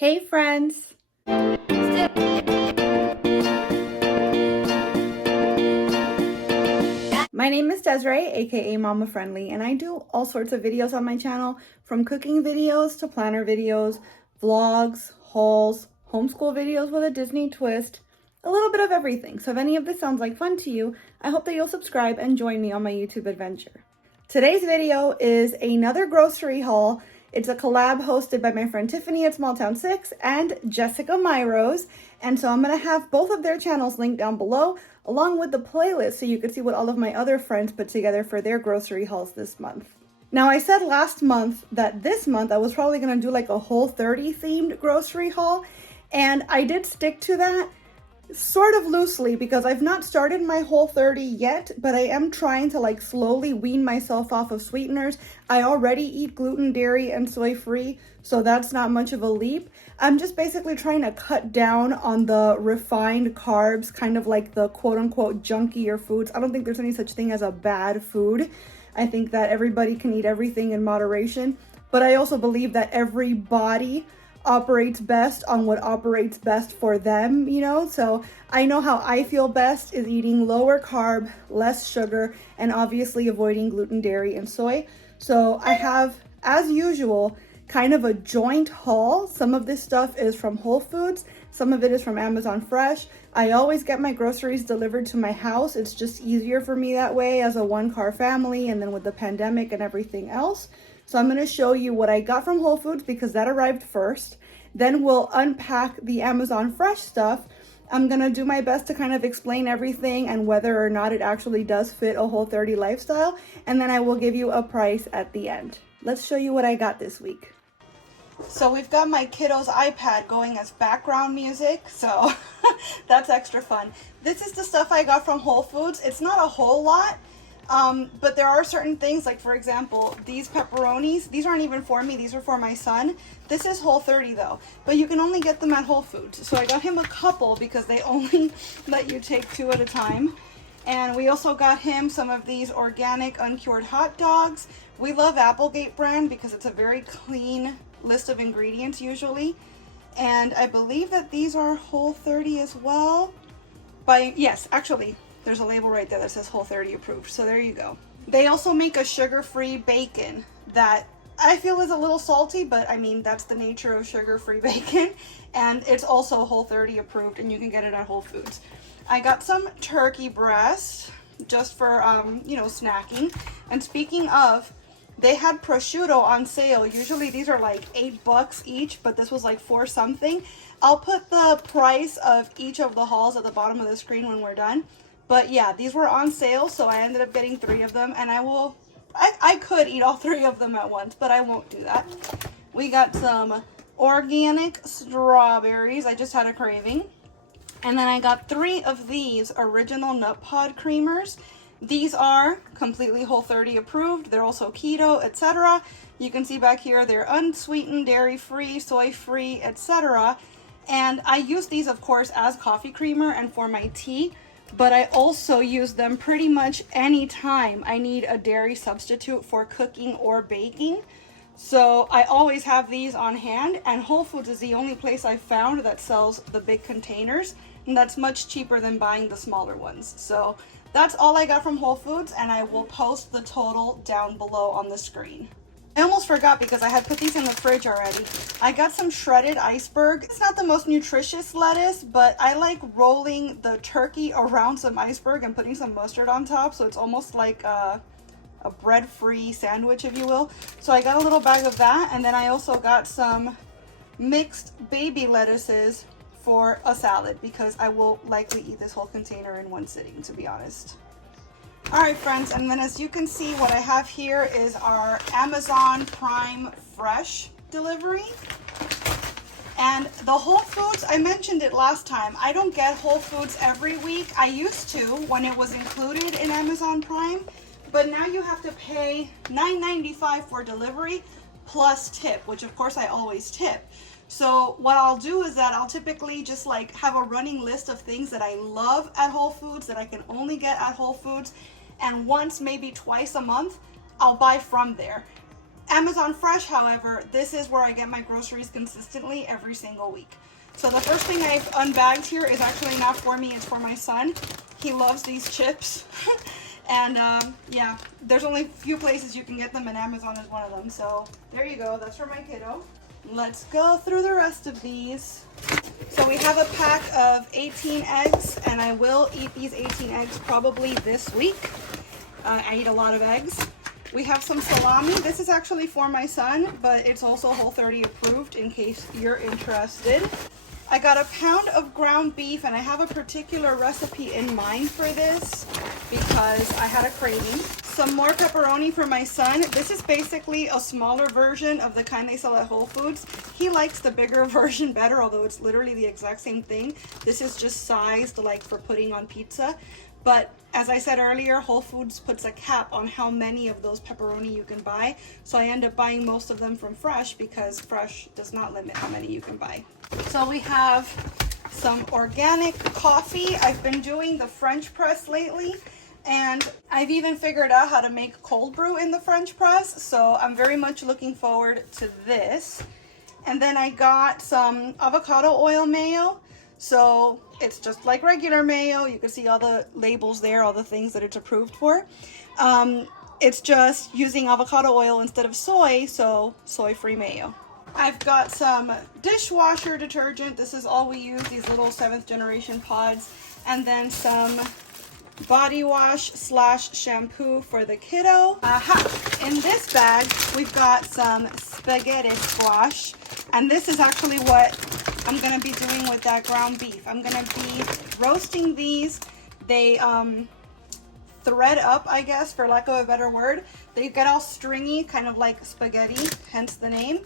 Hey friends! My name is Desiree, aka Mama Friendly, and I do all sorts of videos on my channel, from cooking videos to planner videos, vlogs, hauls, homeschool videos with a Disney twist, a little bit of everything. So if any of this sounds like fun to you, I hope that you'll subscribe and join me on my YouTube adventure. Today's video is another grocery haul. It's a collab hosted by my friend Tiffany at Small Town 6 and Jessica Myros. And so I'm going to have both of their channels linked down below, along with the playlist, so you can see what all of my other friends put together for their grocery hauls this month. Now, I said last month that this month I was probably going to do like a Whole30 themed grocery haul, and I did stick to that sort of loosely because I've not started my Whole30 yet, but I am trying to like slowly wean myself off of sweeteners. I already eat gluten, dairy, and soy free, so that's not much of a leap. I'm just basically trying to cut down on the refined carbs, kind of like the quote-unquote junkier foods. I don't think there's any such thing as a bad food. I think that everybody can eat everything in moderation, but I also believe that every body operates best on what operates best for them, you know? So I know how I feel best is eating lower carb, less sugar, and obviously avoiding gluten, dairy, and soy. So I have, as usual, kind of a joint haul. Some of this stuff is from Whole Foods, some of it is from Amazon Fresh. I always get my groceries delivered to my house. It's just easier for me that way as a one-car family, and then with the pandemic and everything else. So I'm going to show you what I got from Whole Foods because that arrived first. Then we'll unpack the Amazon Fresh stuff. I'm going to do my best to kind of explain everything and whether or not it actually does fit a Whole30 lifestyle. And then I will give you a price at the end. Let's show you what I got this week. So we've got my kiddo's iPad going as background music, so that's extra fun. This is the stuff I got from Whole Foods. It's not a whole lot. But there are certain things, like for example, these pepperonis, these aren't even for me, these are for my son. This is Whole30 though, but you can only get them at Whole Foods. So I got him a couple because they only let you take 2 at a time. And we also got him some of these organic uncured hot dogs. We love Applegate brand because it's a very clean list of ingredients usually. And I believe that these are Whole30 as well. Yes, actually, there's a label right there that says Whole30 approved, so there you go. They also make a sugar-free bacon that I feel is a little salty, but I mean, that's the nature of sugar-free bacon. And it's also Whole30 approved, and you can get it at Whole Foods. I got some turkey breast just for, you know, snacking. And speaking of, they had prosciutto on sale. Usually these are like $8 each, but this was like 4 something. I'll put the price of each of the hauls at the bottom of the screen when we're done. But yeah, these were on sale, so I ended up getting 3 of them, and I could eat all 3 of them at once, but I won't do that. We got some organic strawberries. I just had a craving. And then I got 3 of these original nut pod creamers. These are completely Whole30 approved. They're also keto, etc. You can see back here, they're unsweetened, dairy-free, soy-free, etc. And I use these, of course, as coffee creamer and for my tea. But I also use them pretty much any time I need a dairy substitute for cooking or baking. So I always have these on hand, and Whole Foods is the only place I've found that sells the big containers, and that's much cheaper than buying the smaller ones. So that's all I got from Whole Foods, and I will post the total down below on the screen. I almost forgot because I had put these in the fridge already. I got some shredded iceberg. It's not the most nutritious lettuce, but I like rolling the turkey around some iceberg and putting some mustard on top, so it's almost like a bread-free sandwich, if you will. So I got a little bag of that, and then I also got some mixed baby lettuces for a salad because I will likely eat this whole container in one sitting, to be honest. All right, friends, and then as you can see, what I have here is our Amazon Prime Fresh delivery. And the Whole Foods, I mentioned it last time, I don't get Whole Foods every week. I used to when it was included in Amazon Prime, but now you have to pay $9.95 for delivery plus tip, which of course I always tip. So what I'll do is that I'll typically just like have a running list of things that I love at Whole Foods that I can only get at Whole Foods, and once, maybe twice a month, I'll buy from there. Amazon Fresh, however, this is where I get my groceries consistently every single week. So the first thing I've unbagged here is actually not for me, it's for my son. He loves these chips. And yeah, there's only a few places you can get them, and Amazon is one of them. So there you go, that's for my kiddo. Let's go through the rest of these. So we have a pack of 18 eggs, and I will eat these 18 eggs probably this week. I eat a lot of eggs. We have some salami. This is actually for my son, but it's also Whole30 approved in case you're interested. I got a pound of ground beef, and I have a particular recipe in mind for this because I had a craving. Some more pepperoni for my son. This is basically a smaller version of the kind they sell at Whole Foods. He likes the bigger version better, although it's literally the exact same thing. This is just sized like for putting on pizza. But as I said earlier, Whole Foods puts a cap on how many of those pepperoni you can buy. So I end up buying most of them from Fresh because Fresh does not limit how many you can buy. So we have some organic coffee. I've been doing the French press lately, and I've even figured out how to make cold brew in the French press. So I'm very much looking forward to this. And then I got some avocado oil mayo. So it's just like regular mayo. You can see all the labels there, all the things that it's approved for. It's just using avocado oil instead of soy, so soy-free mayo. I've got some dishwasher detergent. This is all we use, these little 7th generation pods. And then some body wash / shampoo for the kiddo. In this bag, we've got some spaghetti squash. And this is actually what I'm going to be doing with that ground beef. I'm going to be roasting these. They thread up, I guess, for lack of a better word. They get all stringy, kind of like spaghetti, hence the name.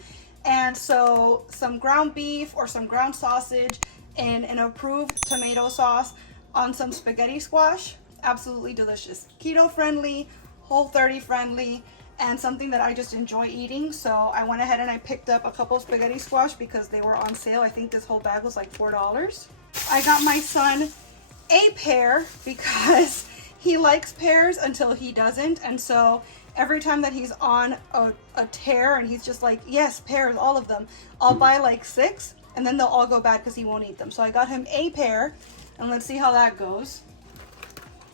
And so some ground beef or some ground sausage in an approved tomato sauce on some spaghetti squash. Absolutely delicious. Keto friendly, Whole30 friendly, and something that I just enjoy eating. So I went ahead and I picked up a couple of spaghetti squash because they were on sale. I think this whole bag was like $4. I got my son a pear because he likes pears until he doesn't. And so every time that he's on a tear and he's just like, yes, pears, all of them, I'll buy like 6 and then they'll all go bad because he won't eat them. So I got him a pear, and let's see how that goes.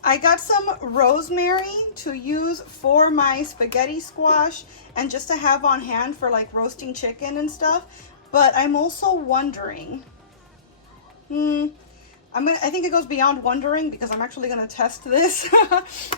I got some rosemary to use for my spaghetti squash and just to have on hand for like roasting chicken and stuff. But I'm also wondering, I think it goes beyond wondering because I'm actually going to test this.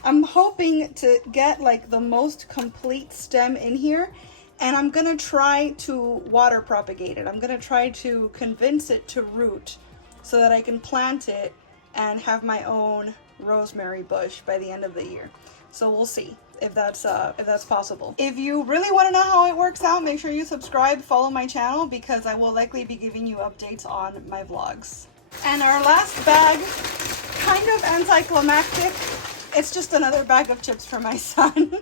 I'm hoping to get like the most complete stem in here, and I'm going to try to water propagate it. I'm going to try to convince it to root so that I can plant it and have my own rosemary bush by the end of the year. So we'll see if that's possible. If you really want to know how it works out, make sure you subscribe, follow my channel, because I will likely be giving you updates on my vlogs. And our last bag, kind of anticlimactic. It's just another bag of chips for my son.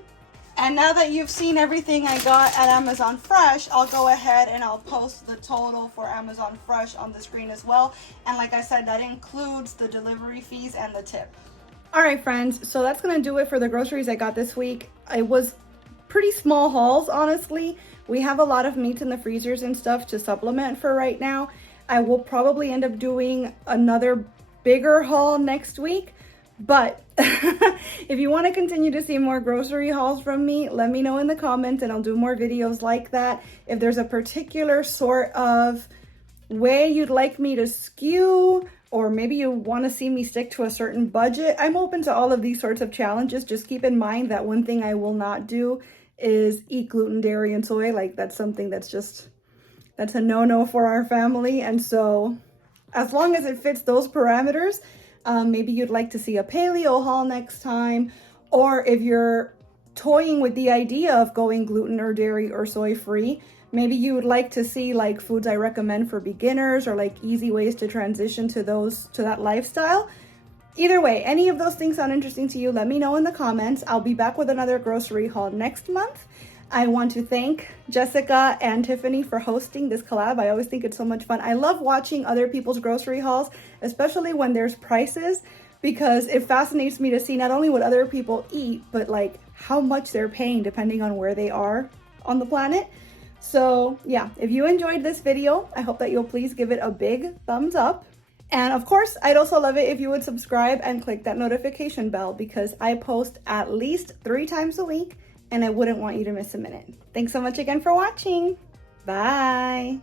And now that you've seen everything I got at Amazon Fresh, I'll go ahead and I'll post the total for Amazon Fresh on the screen as well. And like I said, that includes the delivery fees and the tip. All right, friends, so that's gonna do it for the groceries I got this week. It was pretty small hauls, honestly. We have a lot of meats in the freezers and stuff to supplement for right now. I will probably end up doing another bigger haul next week. But if you want to continue to see more grocery hauls from me, let me know in the comments and I'll do more videos like that. If there's a particular sort of way you'd like me to skew, or maybe you want to see me stick to a certain budget, I'm open to all of these sorts of challenges. Just keep in mind that one thing I will not do is eat gluten, dairy, and soy. Like, that's something that's a no-no for our family. And so as long as it fits those parameters, maybe you'd like to see a paleo haul next time, or if you're toying with the idea of going gluten or dairy or soy free, maybe you would like to see like foods I recommend for beginners or like easy ways to transition to that lifestyle. Either way, any of those things sound interesting to you, let me know in the comments. I'll be back with another grocery haul next month. I want to thank Jessica and Tiffany for hosting this collab. I always think it's so much fun. I love watching other people's grocery hauls, especially when there's prices, because it fascinates me to see not only what other people eat, but like how much they're paying depending on where they are. on the planet. So yeah, if you enjoyed this video, I hope that you'll please give it a big thumbs up. And of course, I'd also love it if you would subscribe and click that notification bell, because I post at least 3 times a week and I wouldn't want you to miss a minute. Thanks so much again for watching. Bye.